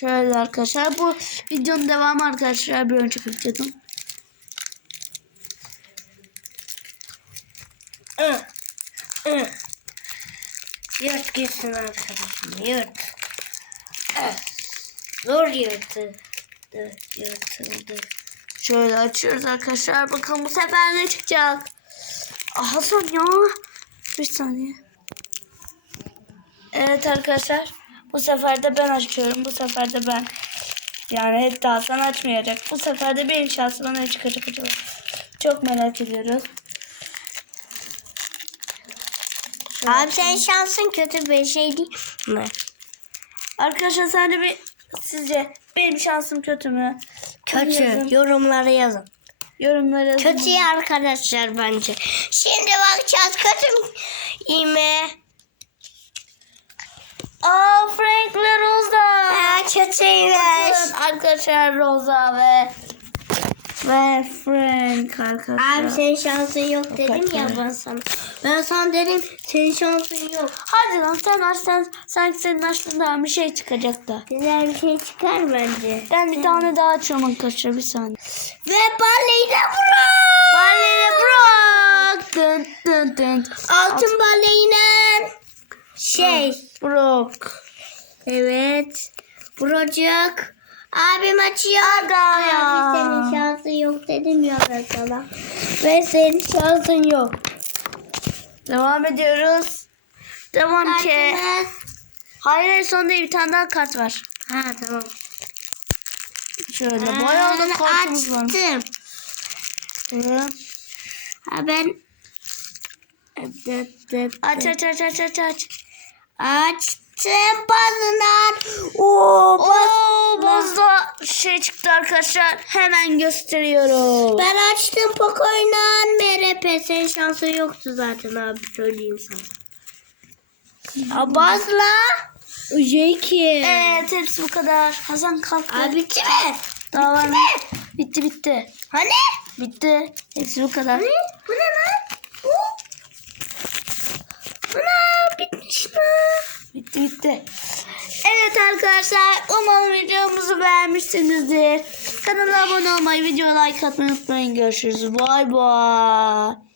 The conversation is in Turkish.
Şöyle arkadaşlar bu videonun devamı arkadaşlar bir. Hı. Hı. Yırt gitsin arkadaşım yırt. Zor yırtıldı. Yırtıldı. Şöyle açıyoruz arkadaşlar. Bakalım bu sefer ne çıkacak? Ah Hasan ya. Bir saniye. Evet arkadaşlar. Bu sefer de ben açıyorum. Bu sefer de ben. Yani daha Hasan açmayacak. Bu sefer de benim şansıma ne çıkacak acaba? Çok merak ediyoruz. Abi senin şansın kötü bir şey değil mi? Arkadaşlar sence bir sizce benim şansım kötü mü? Bunu yazın. Kötü. Yorumlara yazın. Yorumlara yazın. Kötü arkadaşlar bence. Şimdi bakacağız kötü mü? İyi mi? Aa Frank ve Rosa. Ha, kötüymüş. Bakın arkadaşlar Rosa ve ve Frank arkadaşlar. Abi senin şansın yok dedim ya ben sana. Ben sana dedim senin şansın yok. Hadi lan sen aç sen sanki senin açtığından bir şey çıkacak da. Güzel bir şey çıkar bence. Ben bir tane daha açıyorum arkadaşlar bir saniye. Ve baleyna Brock. Ballerina Brock. Dın dın dın. Altın baleyna. Şey. Brock. Evet. Brocuk. Abim açıyor. Aga ya. Abi senin şansın yok dedim ya ben sana. Ve senin şansın yok. Devam ediyoruz. Devam ki. Hayır hayır son değil bir tane daha kart var. Ha tamam. Şöyle bayağı da kartımız var. Açtım. Evet. Ha ben Aç aç aç aç aç aç. Açtım bazılar. Oo, Oo, bozda şey çıktı arkadaşlar. Hemen gösteriyorum. Ben açtım Poco'yla MRP. Senin şansın yoktu zaten abi söyleyeyim sana. Abazla. Jeki. Evet hepsi bu kadar. Hasan kalktı. Abi bitti mi? Daha var mı? Bitti bitti. Hani? Bitti. Hepsi bu kadar. Hani? Bu ne lan? Bu? Ana bitmiş mi? Bitti. Evet arkadaşlar umarım videomuzu beğenmişsinizdir. Kanala abone olmayı, videoya like atmayı unutmayın. Görüşürüz. Bay bay.